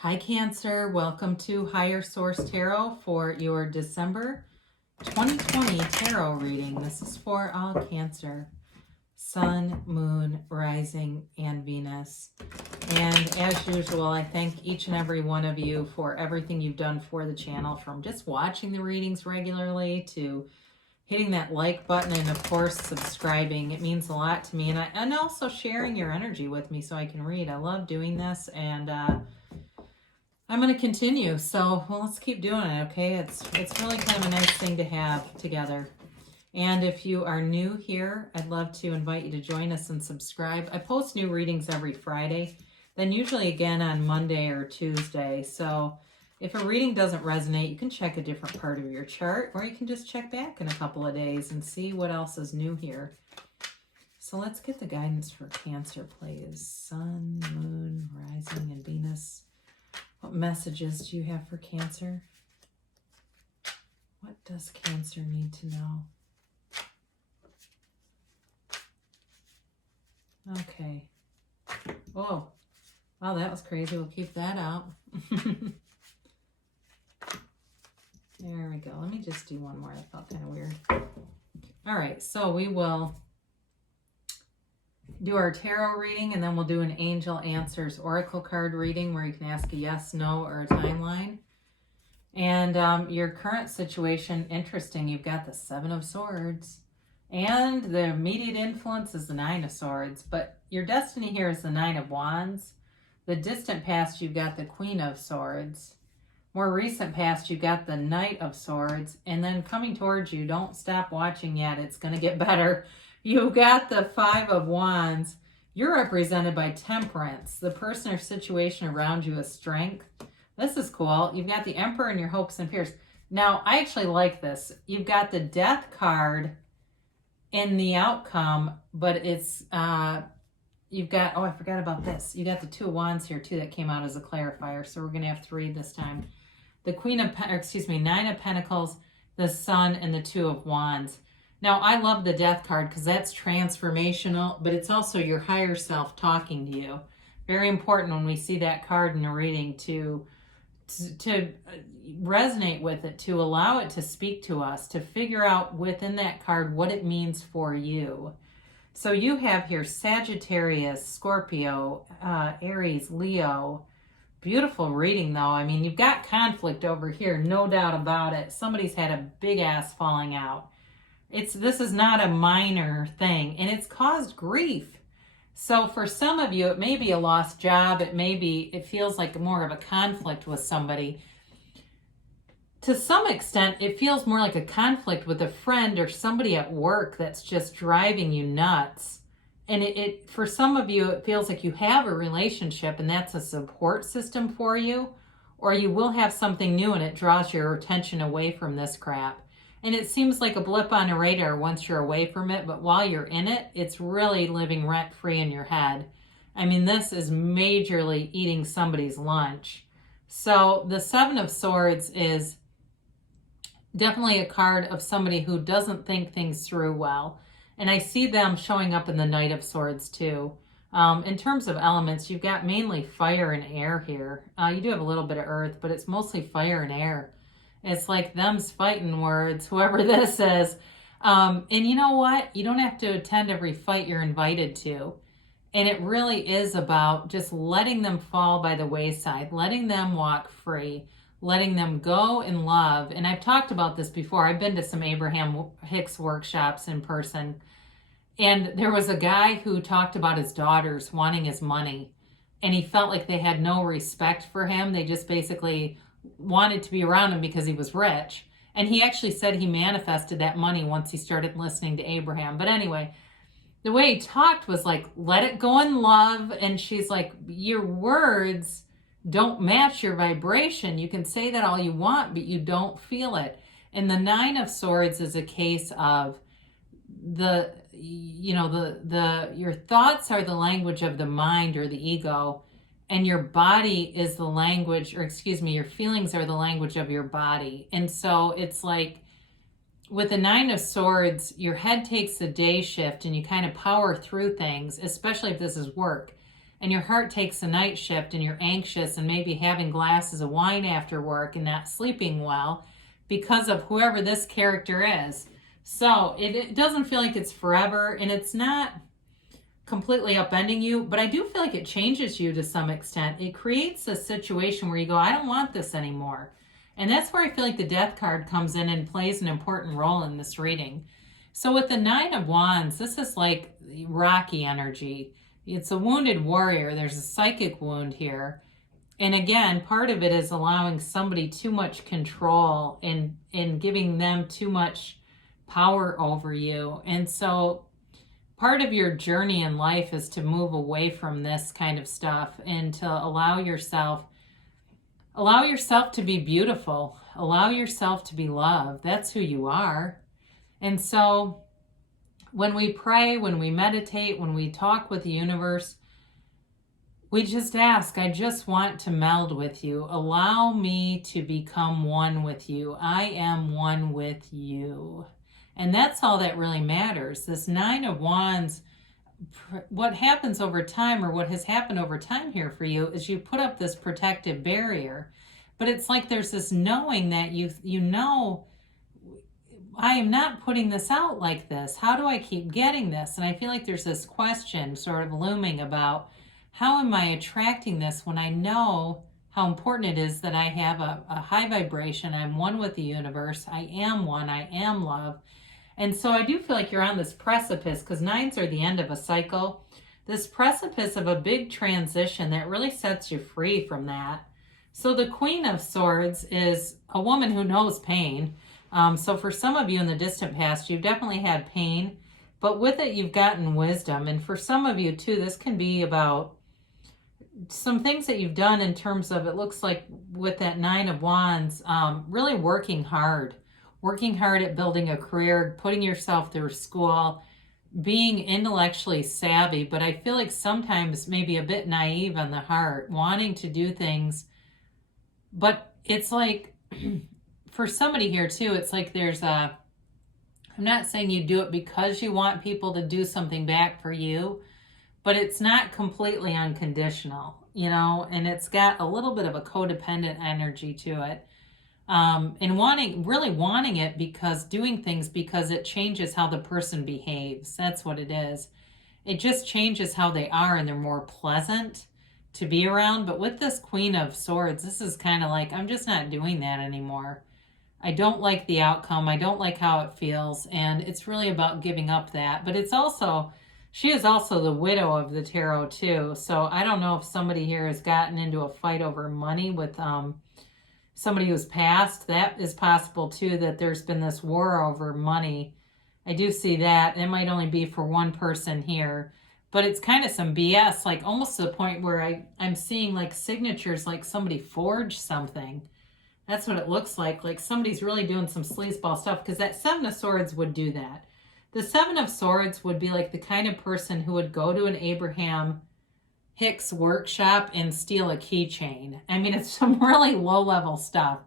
Hi Cancer, welcome to Higher Source Tarot for your December 2020 tarot reading. This is for all Cancer, Sun, Moon, Rising, and Venus. And as usual, I thank each and every one of you for everything you've done for the channel, from just watching the readings regularly to hitting that like button and of course subscribing. It means a lot to me, and also sharing your energy with me so I can read. I love doing this, and I'm going to continue. So, well, let's keep doing it, okay? It's really kind of a nice thing to have together. And if you are new here, I'd love to invite you to join us and subscribe. I post new readings every Friday, then usually again on Monday or Tuesday. So if a reading doesn't resonate, you can check a different part of your chart, or you can just check back in a couple of days and see what else is new here. So let's get the guidance for Cancer, please. Sun, Moon, Rising, and Venus. What messages do you have for Cancer? What does Cancer need to know? Okay. Oh, wow, that was crazy. We'll keep that out. There we go. Let me just do one more. That felt kind of weird. All right, so we will do our tarot reading, and then we'll do an Angel Answers Oracle card reading where you can ask a yes, no, or a timeline. And your current situation, interesting. You've got the Seven of Swords, and the immediate influence is the Nine of Swords, but your destiny here is the Nine of Wands. The distant past, you've got the Queen of Swords. More recent past, you've got the Knight of Swords, and then coming towards you, don't stop watching yet, it's going to get better. You've got the Five of Wands. You're represented by Temperance. The person or situation around you is Strength. This is cool. You've got the Emperor and your hopes and fears. Now, I actually like this. You've got the Death card in the outcome, but it's, you've got, oh, I forgot about this. You got the Two of Wands here, too, that came out as a clarifier. So we're going to have three this time. The Nine of Pentacles, the Sun, and the Two of Wands. Now, I love the Death card because that's transformational, but it's also your higher self talking to you. Very important when we see that card in a reading to resonate with it, to allow it to speak to us, to figure out within that card what it means for you. So you have here Sagittarius, Scorpio, Aries, Leo. Beautiful reading, though. I mean, you've got conflict over here, no doubt about it. Somebody's had a big ass falling out. This is not a minor thing, and it's caused grief. So for some of you, it may be a lost job. It feels like more of a conflict with somebody. To some extent, it feels more like a conflict with a friend or somebody at work that's just driving you nuts. And for some of you, it feels like you have a relationship and that's a support system for you, or you will have something new and it draws your attention away from this crap. And it seems like a blip on a radar once you're away from it, but while you're in it, it's really living rent-free in your head. I mean, this is majorly eating somebody's lunch. So the Seven of Swords is definitely a card of somebody who doesn't think things through well. And I see them showing up in the Knight of Swords too. In terms of elements, you've got mainly fire and air here. You do have a little bit of earth, but it's mostly fire and air. It's like them's fighting words, whoever this is. And you know what? You don't have to attend every fight you're invited to. And it really is about just letting them fall by the wayside, letting them walk free, letting them go in love. And I've talked about this before. I've been to some Abraham Hicks workshops in person. And there was a guy who talked about his daughters wanting his money. And he felt like they had no respect for him. They just basically wanted to be around him because he was rich. And he actually said he manifested that money once he started listening to Abraham. But anyway, the way he talked was like, let it go in love. And she's like, your words don't match your vibration. You can say that all you want, but you don't feel it. And the Nine of Swords is a case of your thoughts are the language of the mind or the ego, and your body is the language, your feelings are the language of your body. And so it's like with the Nine of Swords, your head takes the day shift and you kind of power through things, especially if this is work. and your heart takes a night shift and you're anxious and maybe having glasses of wine after work and not sleeping well because of whoever this character is. So it doesn't feel like it's forever, and it's not completely upending you, but I do feel like it changes you to some extent. It creates a situation where you go, I don't want this anymore. And that's where I feel like the Death card comes in and plays an important role in this reading. So with the Nine of Wands, this is like Rocky energy. It's a wounded warrior. There's a psychic wound here. And again, part of it is allowing somebody too much control and giving them too much power over you. And so part of your journey in life is to move away from this kind of stuff and to allow yourself to be beautiful. Allow yourself to be loved. That's who you are. And so when we pray, when we meditate, when we talk with the universe, we just ask, I just want to meld with you. Allow me to become one with you. I am one with you. And that's all that really matters. This Nine of Wands, what happens over time, or what has happened over time here for you, is you put up this protective barrier. But it's like there's this knowing that you know, I am not putting this out like this. How do I keep getting this? And I feel like there's this question sort of looming about, how am I attracting this when I know how important it is that I have a high vibration? I'm one with the universe. I am one. I am love. And so I do feel like you're on this precipice, because nines are the end of a cycle. This precipice of a big transition that really sets you free from that. So the Queen of Swords is a woman who knows pain. So for some of you in the distant past, you've definitely had pain, but with it, you've gotten wisdom. And for some of you too, this can be about some things that you've done in terms of, it looks like with that Nine of Wands, really working hard at building a career, putting yourself through school, being intellectually savvy, but I feel like sometimes maybe a bit naive on the heart, wanting to do things. But it's like, for somebody here too, it's like I'm not saying you do it because you want people to do something back for you, but it's not completely unconditional, and it's got a little bit of a codependent energy to it. And really wanting it doing things because it changes how the person behaves. That's what it is. It just changes how they are, and they're more pleasant to be around. But with this Queen of Swords, this is kind of like, I'm just not doing that anymore. I don't like the outcome. I don't like how it feels. And it's really about giving up that. But she is also the widow of the tarot too. So I don't know if somebody here has gotten into a fight over money with somebody who's passed. That is possible too, that there's been this war over money. I do see that. It might only be for one person here, but it's kind of some BS, like almost to the point where I'm seeing like signatures, like somebody forged something. That's what it looks like somebody's really doing some sleazeball stuff, because that Seven of Swords would do that. The Seven of Swords would be like the kind of person who would go to an Abraham Hicks workshop and steal a keychain. I mean, it's some really low-level stuff.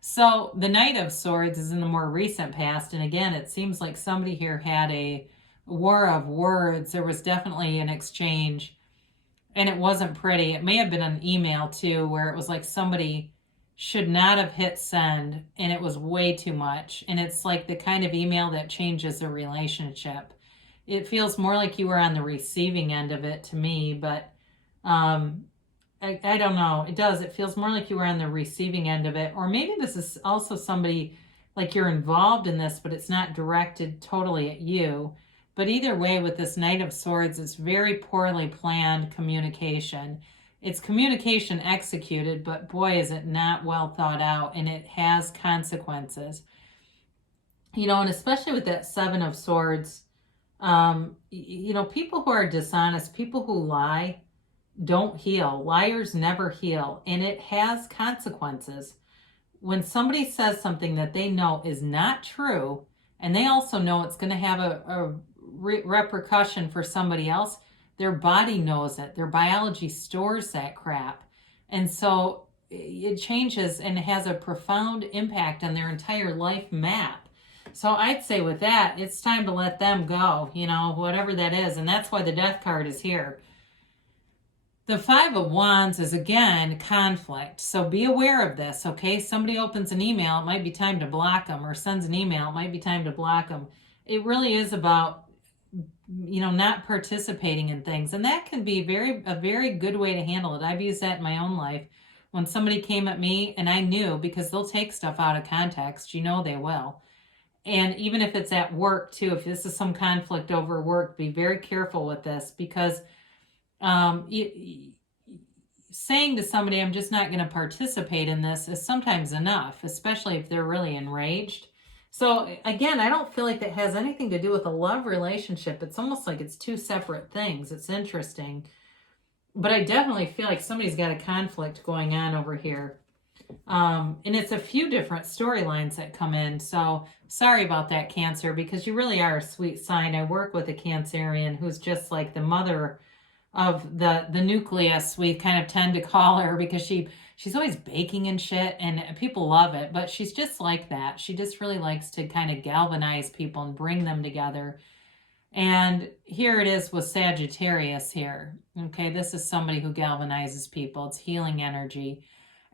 So the Knight of Swords is in the more recent past, and again, it seems like somebody here had a war of words. There was definitely an exchange, and it wasn't pretty. It may have been an email too, where it was like somebody should not have hit send, and it was way too much. And it's like the kind of email that changes a relationship. It feels more like you were on the receiving end of it to me, but I don't know. It does. It feels more like you were on the receiving end of it. Or maybe this is also somebody, like you're involved in this, but it's not directed totally at you. But either way, with this Knight of Swords, it's very poorly planned communication. It's communication executed, but boy, is it not well thought out, and it has consequences. And especially with that Seven of Swords, people who are dishonest, people who lie, don't heal. Liars never heal, and it has consequences. When somebody says something that they know is not true, and they also know it's going to have a repercussion for somebody else, their body knows it. Their biology stores that crap. And so it changes and it has a profound impact on their entire life map. So I'd say with that, it's time to let them go, whatever that is. And that's why the Death card is here. The Five of Wands is, again, conflict. So be aware of this, okay? Somebody opens an email, it might be time to block them, or sends an email, it might be time to block them. It really is about, not participating in things. And that can be a very good way to handle it. I've used that in my own life. When somebody came at me, and I knew, because they'll take stuff out of context, they will. And even if it's at work too, if this is some conflict over work, be very careful with this, because saying to somebody, I'm just not going to participate in this, is sometimes enough, especially if they're really enraged. So again, I don't feel like that has anything to do with a love relationship. It's almost like it's two separate things. It's interesting. But I definitely feel like somebody's got a conflict going on over here. And it's a few different storylines that come in. So sorry about that, Cancer, because you really are a sweet sign. I work with a Cancerian who's just like the mother of the nucleus, we kind of tend to call her, because she's always baking and shit, and people love it. But she's just like that. She just really likes to kind of galvanize people and bring them together. And here it is with Sagittarius here. Okay, this is somebody who galvanizes people. It's healing energy.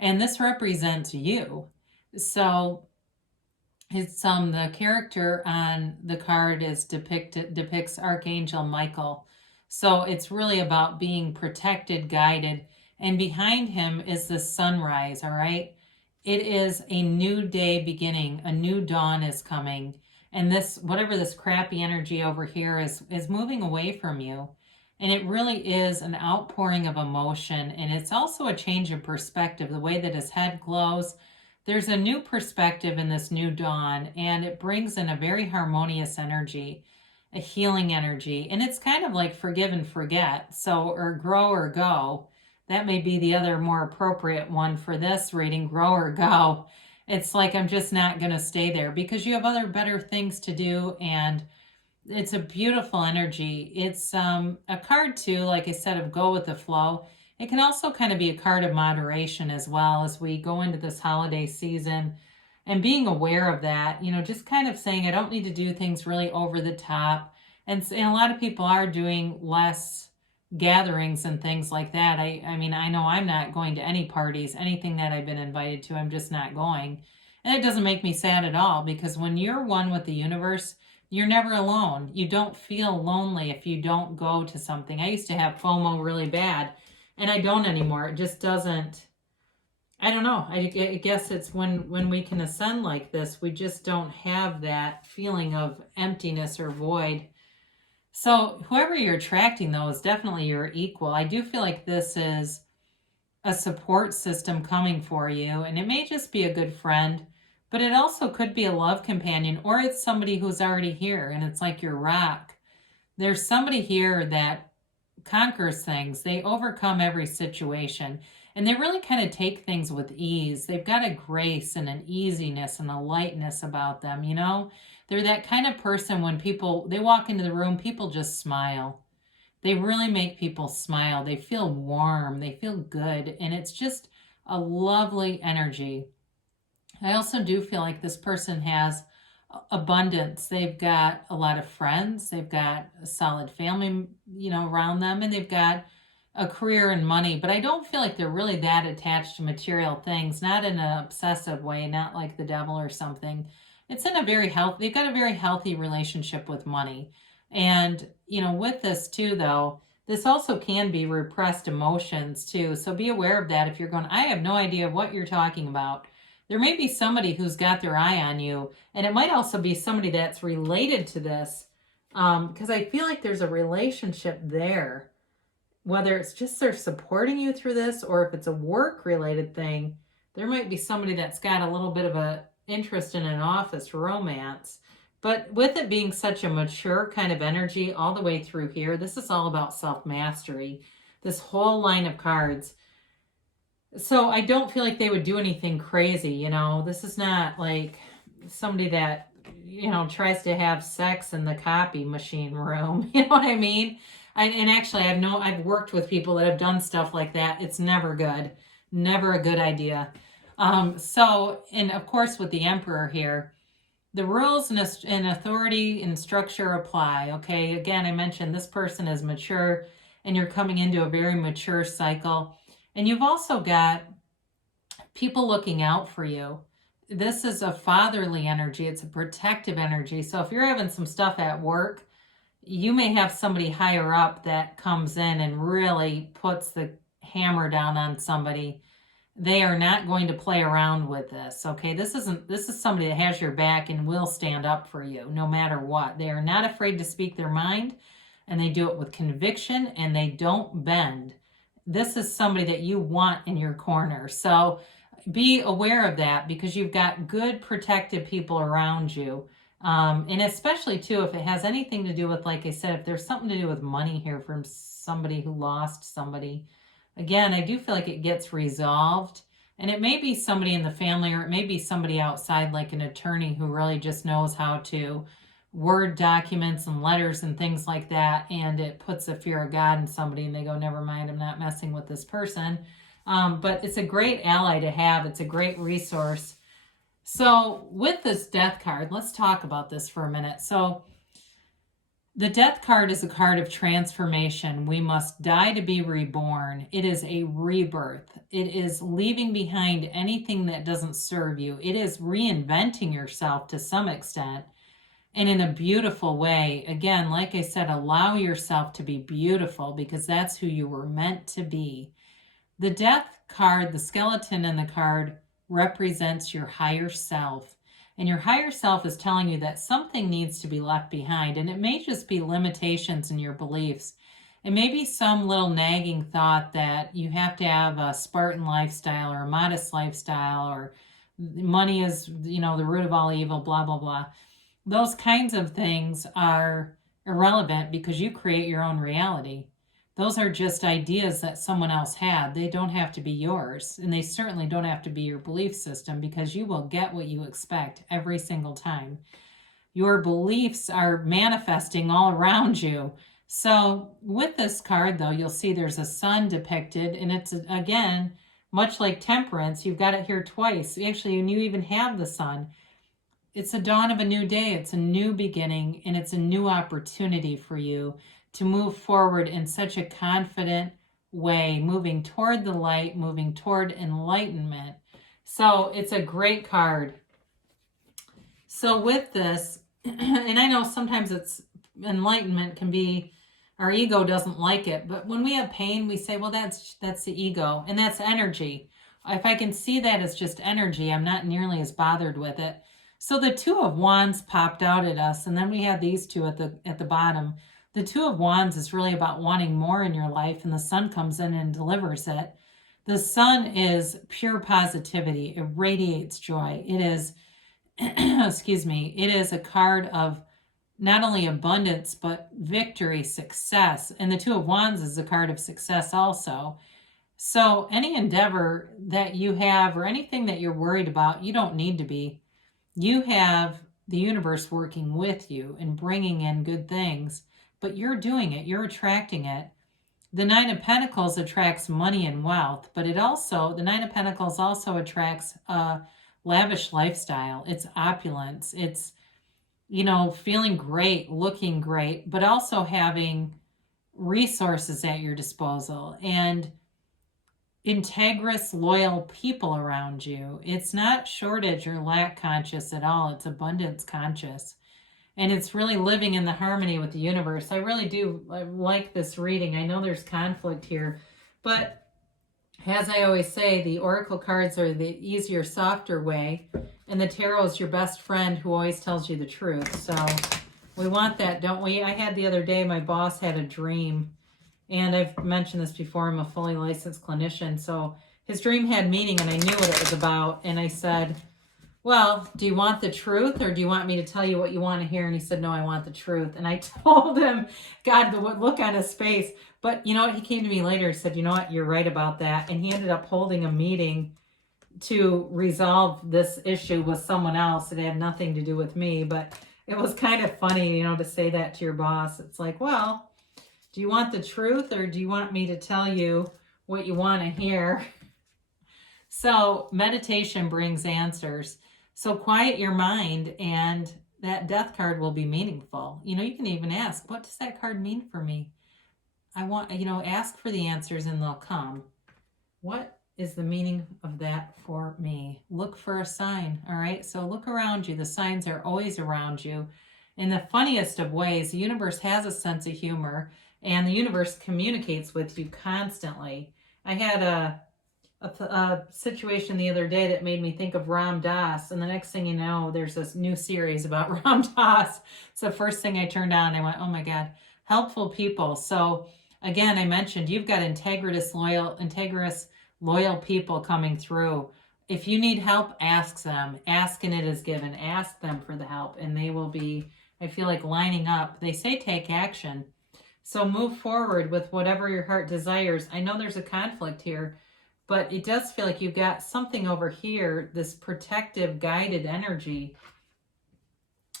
And this represents you. So it's the character on the card depicts Archangel Michael. So it's really about being protected, guided. And behind him is the sunrise, all right? It is a new day beginning. A new dawn is coming. And this, whatever this crappy energy over here is moving away from you. And it really is an outpouring of emotion. And it's also a change of perspective. The way that his head glows, there's a new perspective in this new dawn. And it brings in a very harmonious energy, a healing energy. And it's kind of like forgive and forget. So, or grow or go. That may be the other more appropriate one for this reading, grow or go. It's like, I'm just not going to stay there, because you have other better things to do. And it's a beautiful energy. It's a card too, like I said, of go with the flow. It can also kind of be a card of moderation as well, as we go into this holiday season, and being aware of that, just kind of saying, I don't need to do things really over the top. And a lot of people are doing less gatherings and things like that. I mean, I know I'm not going to any parties, anything that I've been invited to, I'm just not going. And it doesn't make me sad at all, because when you're one with the universe, you're never alone. You don't feel lonely if you don't go to something. I used to have FOMO really bad, and I don't anymore. It just doesn't, I don't know. I guess it's when we can ascend like this, we just don't have that feeling of emptiness or void. So whoever you're attracting, though, is definitely your equal. I do feel like this is a support system coming for you, and it may just be a good friend, but it also could be a love companion, or it's somebody who's already here, and it's like your rock. There's somebody here that conquers things. They overcome every situation, and they really kind of take things with ease. They've got a grace and an easiness and a lightness about them, They're that kind of person, when they walk into the room, people just smile. They really make people smile. They feel warm. They feel good. And it's just a lovely energy. I also do feel like this person has abundance. They've got a lot of friends. They've got a solid family, around them. And they've got a career and money. But I don't feel like they're really that attached to material things. Not in an obsessive way. Not like the devil or something. It's in they've got a very healthy relationship with money. And, with this too, though, this also can be repressed emotions too. So be aware of that. If you're going, I have no idea what you're talking about. There may be somebody who's got their eye on you. And it might also be somebody that's related to this. Because I feel like there's a relationship there. Whether it's just they're supporting you through this, or if it's a work-related thing, there might be somebody that's got a little bit of a interest in an office romance. But with it being such a mature kind of energy all the way through here, this is all about self-mastery, this whole line of cards. So I don't feel like they would do anything crazy, This is not like somebody that, tries to have sex in the copy machine room. You know what I mean? And actually, I've worked with people that have done stuff like that. It's never good. Never a good idea. And of course, with the Emperor here, the rules and authority and structure apply. Okay, again, I mentioned this person is mature, and you're coming into a very mature cycle. And you've also got people looking out for you. This is a fatherly energy. It's a protective energy. So if you're having some stuff at work, you may have somebody higher up that comes in and really puts the hammer down on somebody. They are not going to play around with this. Okay, this is somebody that has your back and will stand up for you no matter what. They are not afraid to speak their mind, and they do it with conviction, and they don't bend. This is somebody that you want in your corner. So be aware of that, because you've got good protected people around you. And especially too, if it has anything to do with, like I said, if there's something to do with money here from somebody who lost somebody, again, I do feel like it gets resolved. And it may be somebody in the family, or it may be somebody outside, like an attorney who really just knows how to word documents and letters and things like that. And it puts a fear of God in somebody, and they go, never mind, I'm not messing with this person. But it's a great ally to have. It's a great resource. So with this death card, let's talk about this for a minute. So the death card is a card of transformation. We must die to be reborn. It is a rebirth. It is leaving behind anything that doesn't serve you. It is reinventing yourself to some extent, and in a beautiful way. Again, like I said, allow yourself to be beautiful, because that's who you were meant to be. The death card, the skeleton in the card, represents your higher self. And your higher self is telling you that something needs to be left behind. And it may just be limitations in your beliefs. It may be some little nagging thought that you have to have a Spartan lifestyle or a modest lifestyle, or money is, the root of all evil, blah, blah, blah. Those kinds of things are irrelevant, because you create your own reality. Those are just ideas that someone else had. They don't have to be yours, and they certainly don't have to be your belief system, because you will get what you expect every single time. Your beliefs are manifesting all around you. So with this card, though, you'll see there's a sun depicted, and it's, again, much like Temperance, you've got it here twice. Actually, and you even have the sun. It's a dawn of a new day. It's a new beginning, and it's a new opportunity for you to move forward in such a confident way, moving toward the light, moving toward enlightenment. So it's a great card. So with this, and I know sometimes it's enlightenment can be, our ego doesn't like it, but when we have pain, we say, well, that's the ego, and that's energy. If I can see that as just energy, I'm not nearly as bothered with it. So the Two of Wands popped out at us, and then we had these two at the bottom. The Two of Wands is really about wanting more in your life, and the sun comes in and delivers it. The sun is pure positivity. It radiates joy. It is, excuse me, it is a card of not only abundance, but victory, success. And the Two of Wands is a card of success also. So any endeavor that you have, or anything that you're worried about, you don't need to be. You have the universe working with you and bringing in good things. But you're doing it. You're attracting it. The Nine of Pentacles attracts money and wealth, but the Nine of Pentacles also attracts a lavish lifestyle. It's opulence. It's, feeling great, looking great, but also having resources at your disposal and integrous, loyal people around you. It's not shortage or lack conscious at all. It's abundance conscious. And it's really living in the harmony with the universe. I really do like this reading. I know there's conflict here, but as I always say, the oracle cards are the easier, softer way, and the tarot is your best friend who always tells you the truth. So we want that, don't we? I had the other day, my boss had a dream, and I've mentioned this before, I'm a fully licensed clinician, so his dream had meaning, and I knew what it was about, and I said, well, do you want the truth, or do you want me to tell you what you want to hear? And he said, no, I want the truth. And I told him, God, the look on his face. But you know what? He came to me later and said, you know what? You're right about that. And he ended up holding a meeting to resolve this issue with someone else. It had nothing to do with me. But it was kind of funny, to say that to your boss. It's like, well, do you want the truth, or do you want me to tell you what you want to hear? So meditation brings answers. So quiet your mind, and that death card will be meaningful. You can even ask, what does that card mean for me? I want, ask for the answers and they'll come. What is the meaning of that for me? Look for a sign, all right? So look around you. The signs are always around you. In the funniest of ways, the universe has a sense of humor, and the universe communicates with you constantly. I had a situation the other day that made me think of Ram Dass, and the next thing you know, there's this new series about Ram Dass. It's the first thing I turned on. I went, oh my God, helpful people. So again, I mentioned you've got integrous, loyal people coming through. If you need help, ask them. Ask and it is given. Ask them for the help, and they will be, I feel like, lining up. They say take action. So move forward with whatever your heart desires. I know there's a conflict here, but it does feel like you've got something over here, this protective, guided energy.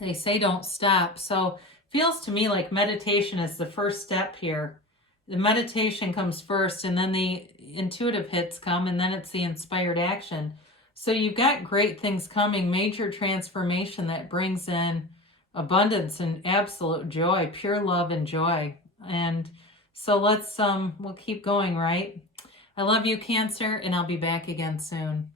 They say don't stop. So feels to me like meditation is the first step here. The meditation comes first, and then the intuitive hits come, and then it's the inspired action. So you've got great things coming, major transformation that brings in abundance and absolute joy, pure love and joy. And so we'll keep going, right? I love you, Cancer, and I'll be back again soon.